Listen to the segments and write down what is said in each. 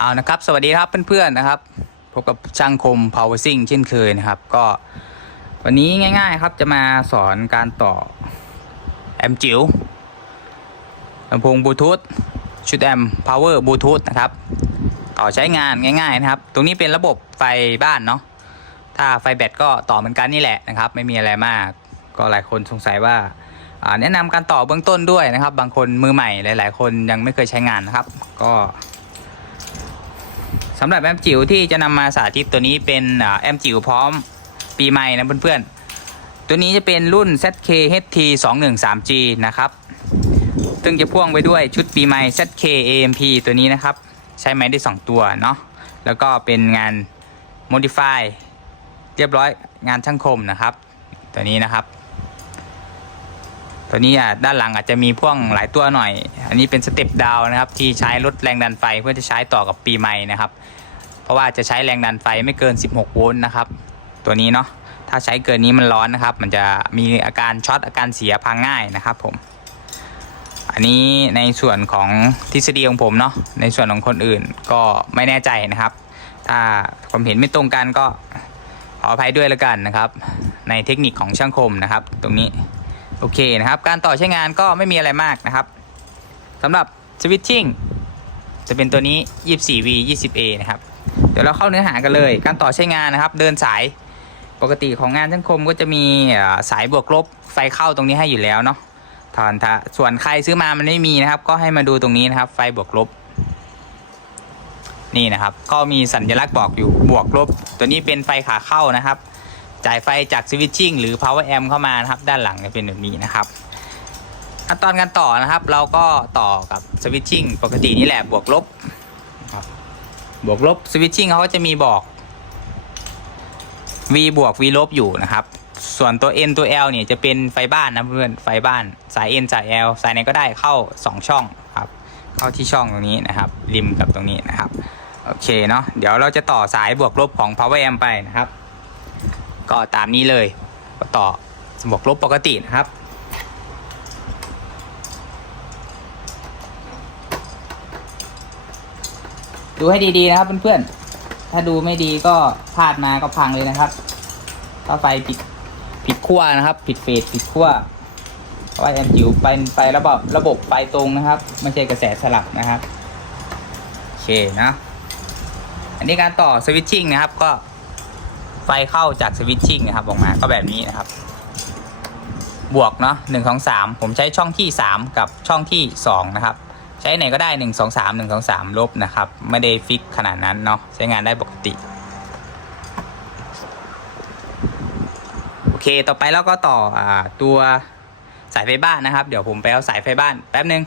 เอานะครับสวัสดีครับเพื่อนๆนะครับพบกับช่างคม power sing เช่นเคยนะครับ ก็วันนี้ง่าย ๆ ครับจะมาสอนการต่อแอมจิ๋วลำโพงบลูทูธชุดแอม power บลูทูธนะครับ ต่อใช้งานง่าย ๆ นะครับ ตรงนี้เป็นระบบไฟบ้านเนาะถ้าไฟแบตก็ต่อเหมือนกันนี่แหละนะครับ ไม่มีอะไรมาก ก็หลายคนสงสัยว่าอ่าแนะนำการต่อเบื้องต้นด้วยนะครับ บางคนมือใหม่หลาย ๆ คนยังไม่เคยใช้งานนะครับ ก็ สำหรับแอมจิ๋วที่จะนำมาสาธิตตัวนี้เป็นแอมจิ๋วพร้อมปีใหม่นะเพื่อนๆ ตัวนี้จะเป็นรุ่น ZK HT 213G นะครับซึ่งจะพ่วงไปด้วยชุดปีใหม่ ZK AMP ตัวนี้นะครับ ใช้ไม้ได้ 2 ตัวเนาะแล้วก็เป็นงาน Modify เรียบร้อยงานช่างคมนะครับ ตัวนี้นะครับ ตัวนี้อะด้านหลังอาจจะมีพ่วงหลายตัวหน่อย อันนี้เป็นสเต็ปดาวนะครับที่ใช้ลดแรงดันไฟเพื่อจะใช้ต่อกับปีใหม่นะครับ เพราะว่าจะใช้แรงดันไฟไม่เกิน 16 โวลต์นะครับ ตัวนี้เนาะถ้าใช้เกินนี้มันร้อนนะครับ มันจะมีอาการช็อตอาการเสียพังง่ายนะครับผม อันนี้ในส่วนของทฤษฎีของผมเนาะในส่วนของคนอื่นก็ไม่แน่ใจนะครับ ถ้าความเห็นไม่ตรงกันก็ขออภัยด้วยแล้วกันนะครับ ในเทคนิคของช่างคมนะครับ ตรงนี้ โอเคนะครับ การต่อใช้งานก็ไม่มีอะไรมากนะครับสำหรับสวิตชิ่งจะเป็นตัวนี้ 24V 20A นะครับ เดี๋ยวเราเข้าเนื้อหากันเลย การต่อใช้งานนะครับ เดินสายปกติของงานช่างคมก็จะมีสายบวกลบไฟเข้าตรงนี้ให้อยู่แล้วเนาะถอนถ้าส่วนใครซื้อมามันไม่มีนะครับ ก็ให้มาดูตรงนี้นะครับ ไฟบวกลบ นี่นะครับ ก็มีสัญลักษณ์บอกอยู่บวกลบ ตัวนี้เป็นไฟขาเข้านะครับ จ่ายไฟจากสวิตชิ่งหรือ power amp เข้ามานะครับ ด้านหลังจะเป็นแบบนี้นะครับขั้นตอนการต่อนะครับ เราก็ต่อกับสวิตชิ่งปกตินี่แหละบวกลบบบวกลบสวิตชิ่งเขาก็จะมีบอก V บวก V ลบอยู่นะครับ ส่วนตัว N ตัว L เนี่ยจะเป็นไฟบ้านนะเพื่อนไฟบ้านสาย N สาย L สายไหนก็ได้เข้า 2 ช่องครับ เข้าที่ช่องตรงนี้นะครับริมกับตรงนี้นะครับ โอเคเนาะเดี๋ยวเราจะต่อสายบวกลบของ power amp ไปนะครับ ก็ตามนี้เลยต่อบวกลบปกตินะครับ ดูให้ดีๆนะครับเพื่อนๆถ้าดูไม่ดีก็พลาดมาก็พังเลยนะครับถ้าไฟผิดผิดขั้วนะครับ ผิดเฟสผิดขั้วเพราะว่าแอมจิ๋วเป็นไฟระบบระบบไฟตรงนะครับ ไม่ใช่กระแสสลับนะครับ โอเคนะ อันนี้การต่อสวิตชิ่งนะครับก็ ไฟเข้าจากสวิตชิ่งนะครับออกมาก็แบบนี้นะครับ บวกเนาะหนึ่งสองสามผมใช้ช่องที่สามกับช่องที่สองนะครับ ใช้ไหนก็ได้หนึ่งสองสามหนึ่งสองสามลบนะครับ ไม่ได้ฟิกขนาดนั้นเนาะใช้งานได้ปกติโอเคต่อไปแล้วก็ต่ออตัวสายไฟบ้านนะครับ เดี๋ยวผมไปเอาสายไฟบ้านแป๊บนึง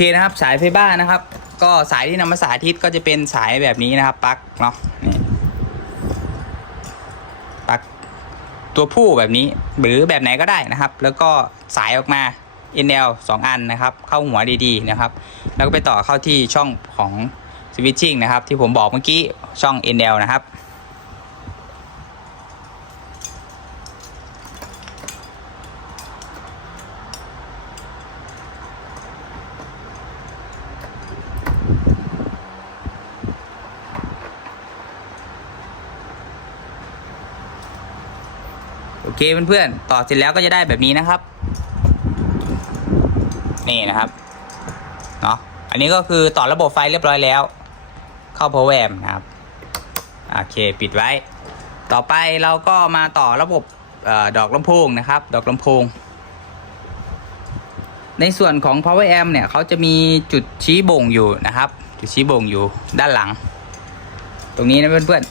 เคนะครับสายไฟบ้านนะครับ ก็สายที่นำมาสาธิตก็จะเป็นสายแบบนี้นะครับปลั๊กเนาะนี่ปลั๊กตัวผู้แบบนี้หรือแบบไหนก็ได้นะครับ แล้วก็สายออกมา NL 2 อันนะครับ เข้าหัวดีๆนะครับ แล้วก็ไปต่อเข้าที่ช่องของสวิตชิ่งนะครับ ที่ผมบอกเมื่อกี้ช่อง NL นะครับ เคเพื่อนๆ ต่อเสร็จแล้วก็จะได้แบบนี้นะครับ นี่นะครับเนาะอันนี้ก็คือต่อระบบไฟเรียบร้อยแล้ว เข้า power amp นะครับ โอเคปิดไว้ ต่อไปเราก็มาต่อระบบออดอกลำโพงนะครับ ดอกลำโพง ในส่วนของ power amp เนี่ยเขาจะมีจุดชี้บ่งอยู่นะครับ จุดชี้บ่งอยู่ด้านหลัง ตรงนี้นะเพื่อน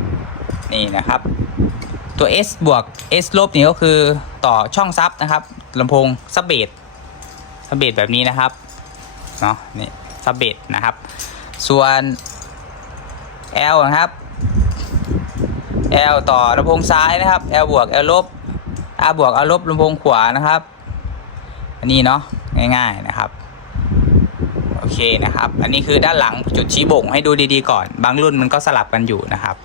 ๆ นี่นะครับ ตัว S บวก S ลบนี่ก็คือต่อช่องซับนะครับลำโพงซับเบสซับเบสแบบนี้นะครับเนาะนี่ซับเบสนะครับ ส่วน L นะครับ L ต่อลำโพงซ้ายนะครับ L บวก L ลบ R บวก R ลบลำโพงขวานะครับ อันนี้เนาะง่ายๆนะครับโอเคนะครับ อันนี้คือด้านหลังจุดชี้บ่งให้ดูดีๆก่อน บางรุ่นมันก็สลับกันอยู่นะครับ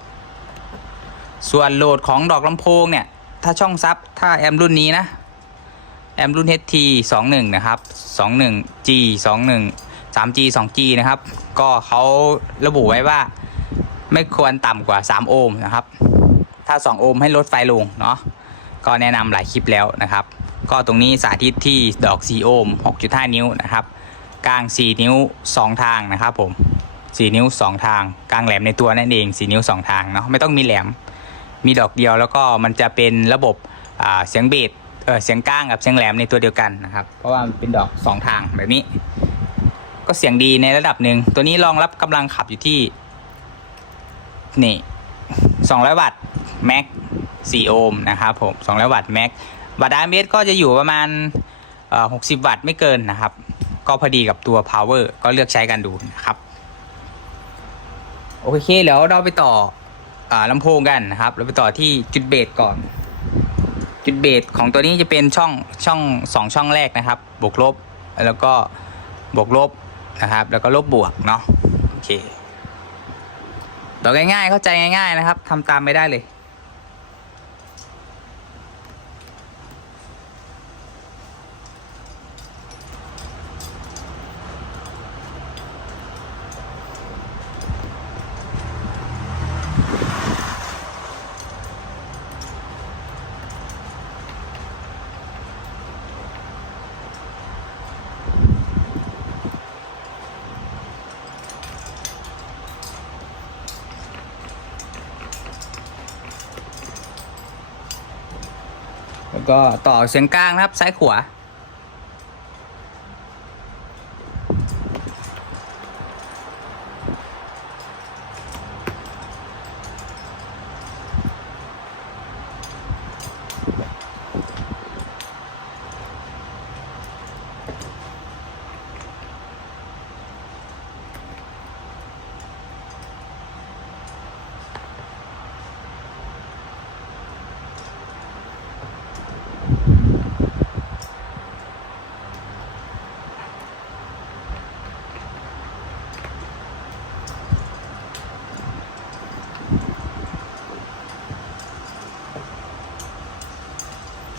ส่วนโหลดของดอกลำโพงเนี่ย ถ้าช่องซับถ้าแอมรุ่นนี้นะ แอมรุ่น HT 21 นะครับ 21 G 21 3G 2G นะครับ ก็เขาระบุไว้ว่าไม่ควรต่ำกว่า 3 โอห์มนะครับ ถ้า 2 โอห์มให้ลดไฟลงเนาะ ก็แนะนำหลายคลิปแล้วนะครับ ก็ตรงนี้สาธิตที่ดอก 4 โอห์ม6.5 นิ้วนะครับ กลาง 4 นิ้ว 2 ทางนะครับผม 4 นิ้ว 2 ทาง กลางแหลมในตัวนั่นเอง 4 นิ้ว 2 ทางเนาะ ไม่ต้องมีแหลม มีดอกเดียวแล้วก็มันจะเป็นระบบเสียงเบสเเสียงก้างกับเสียงแหลมในตัวเดียวกันนะครับ เพราะว่ามันเป็นดอก2ทางแบบนี้ ก็เสียงดีในระดับหนึ่งตัวนี้รองรับกำลังขับอยู่ที่นี่200 วัตต์แม็ก4โอห์มนะครับผม200 วัตต์แม็กวัตต์ดาเมตรก็จะอยู่ประมาณเอ่อ60 วัตต์ไม่เกินนะครับ ก็พอดีกับตัว power ก็เลือกใช้กันดูนะครับ โอเคเดี๋ยวเราไปต่อ ลำโพงกันนะครับ เราไปต่อที่จุดเบสก่อน จุดเบสของตัวนี้จะเป็นช่องช่องสองช่องแรกนะครับ บวกลบแล้วก็บวกลบนะครับ แล้วก็ลบบวกเนาะโอเคต่อง่ายๆเข้าใจง่าย ๆ นะครับทำตามไม่ได้เลย ก็ต่อเสียงกลางนะครับซ้ายขวา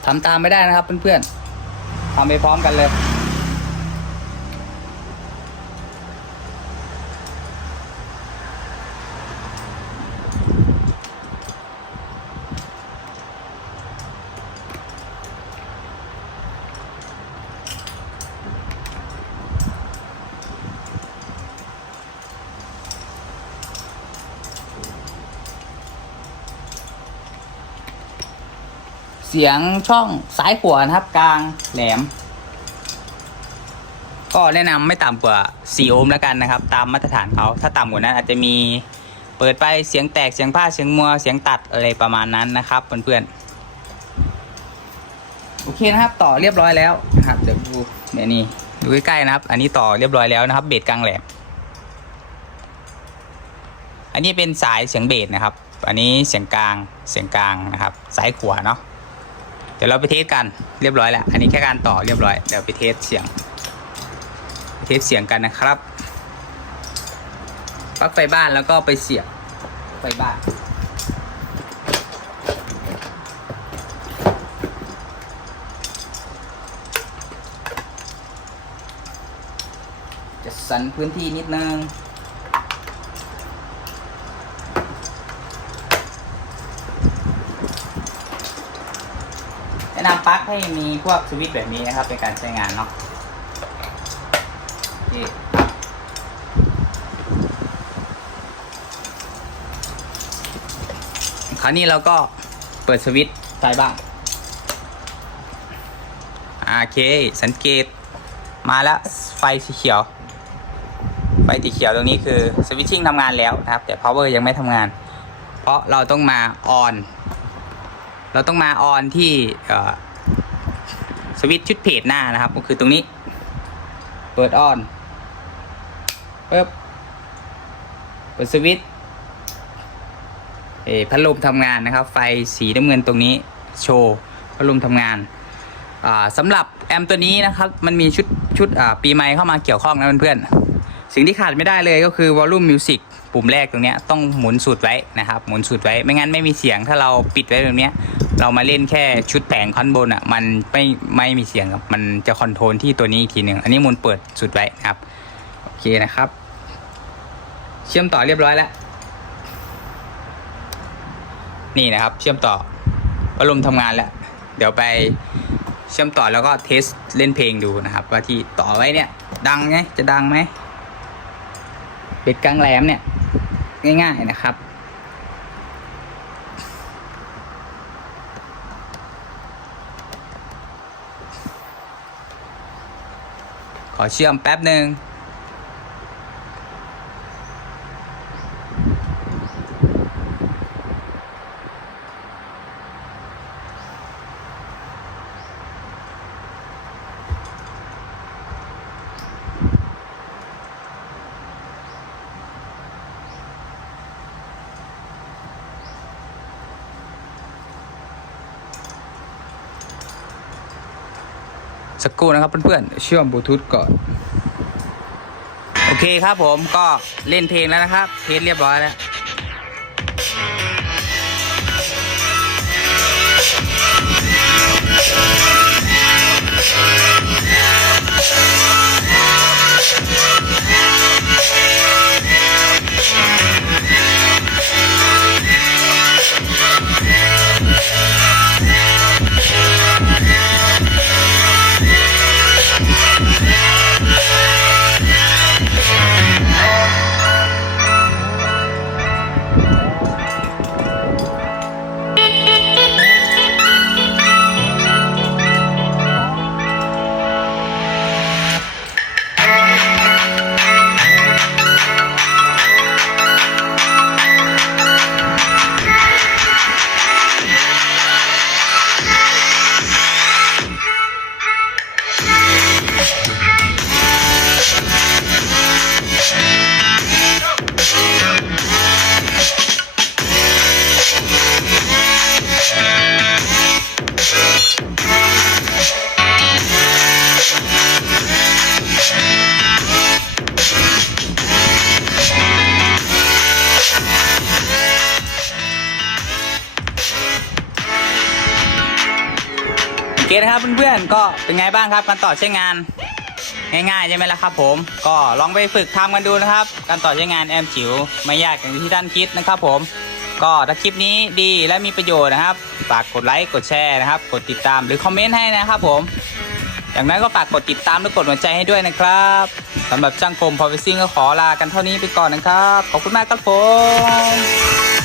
ทำตามไม่ได้นะครับเพื่อนๆทำไปพร้อมกันเลย เสียงช่องซ้ายขวานะครับ กลางแหลม ก็แนะนำไม่ต่ำกว่า 4 โอห์มแล้วกันนะครับ ตามมาตรฐานเขาถ้าต่ำกว่านั้นอาจจะมีเปิดไปเสียงแตกเสียงผ้าเสียงมัวเสียงตัดอะไรประมาณนั้นนะครับเพื่อนๆโอเคนะครับต่อเรียบร้อยแล้วนะครับเดี๋ยวดูเดี๋ยวนี้ดูใกล้ๆนะครับ อันนี้ต่อเรียบร้อยแล้วนะครับ เบสกลางแหลมอันนี้เป็นสายเสียงเบสนะครับ อันนี้เสียงกลาง เสียงกลางนะครับซ้ายขวาเนาะ ดี๋ยวเราไปเทสกันเรียบร้อยแล้ว อันนี้แค่การต่อเรียบร้อย เดี๋ยวไปเทสเสียง เทสเสียงกันนะครับปลั๊กไฟบ้านแล้วก็ไปเสียบไฟบ้านจะสันพื้นที่นิดนึง นะนำปลั๊กให้มีพวกสวิตช์แบบนี้นะครับในการใช้งานเนาะโอเคราวนี้เราก็เปิดสวิตช์ไฟบ้างโอเค สังเกตมาแล้วไฟสีเขียว ไฟสีเขียวตรงนี้คือสวิตชิ่งทำงานแล้วนะครับ แต่ power ยังไม่ทำงาน เพราะเราต้องมา on เราต้องมาออนที่สวิตช์ชุดเพจหน้านะครับ ก็คือตรงนี้ เปิดออนปึ๊บเปิดสวิตช์เอพัดลมทำงานนะครับ ไฟสีน้ำเงินตรงนี้โชว์พัดลมทำงานสำหรับแอมตัวนี้นะครับ มันมีชุดชุดปีใหม่เข้ามาเกี่ยวข้องนะเพื่อนๆ สิ่งที่ขาดไม่ได้เลยก็คือ volume music ปุ่มแรกตรงนี้ต้องหมุนสุดไว้นะครับ หมุนสุดไว้ไม่งั้นไม่มีเสียงถ้าเราปิดไว้แบบนี้เรามาเล่นแค่ชุดแผงคอนบนอะมันไม่ไม่มีเสียงครับมันจะคอนโทรลที่ตัวนี้อีกทีหนึ่งอันนี้หมุนเปิดสุดไว้ครับโอเคนะครับ เชื่อมต่อเรียบร้อยแล้ว นี่นะครับ เชื่อมต่อพัดลมทำงานแล้ว เดี๋ยวไปเชื่อมต่อแล้วก็เทสเล่นเพลงดูนะครับ ว่าที่ต่อไว้เนี่ย ดังไหมจะดังไหม ปิดกลางแหลมเนี่ย ง่าย ๆนะครับ ขอเชื่อมแป๊บหนึ่ง สักครู่นะครับเพื่อนๆเชื่อมบลูทูธก่อน โอเคครับผมก็เล่นเพลงแล้วนะครับเทสเรียบร้อยแล้ว เคนะครับเพื่อนๆก็เป็นไงบ้างครับ การต่อใช้งานง่ายๆใช่ไหมล่ะครับ ผมก็ลองไปฝึกทำกันดูนะครับ การต่อใช้งานแอมจิ๋วไม่ยากอย่างที่ท่านคิดนะครับ ผมก็ถ้าคลิปนี้ดีและมีประโยชน์นะครับฝากกดไลค์กดแชร์นะครับ กดติดตามหรือคอมเมนต์ให้นะครับผมอย่างนั้นก็ฝากกดติดตามและกดหัวใจให้ด้วยนะครับสำหรับจ้างคมพอวิซิ่งก็ขอลากันเท่านี้ไปก่อนนะครับ ขอบคุณมากครับผม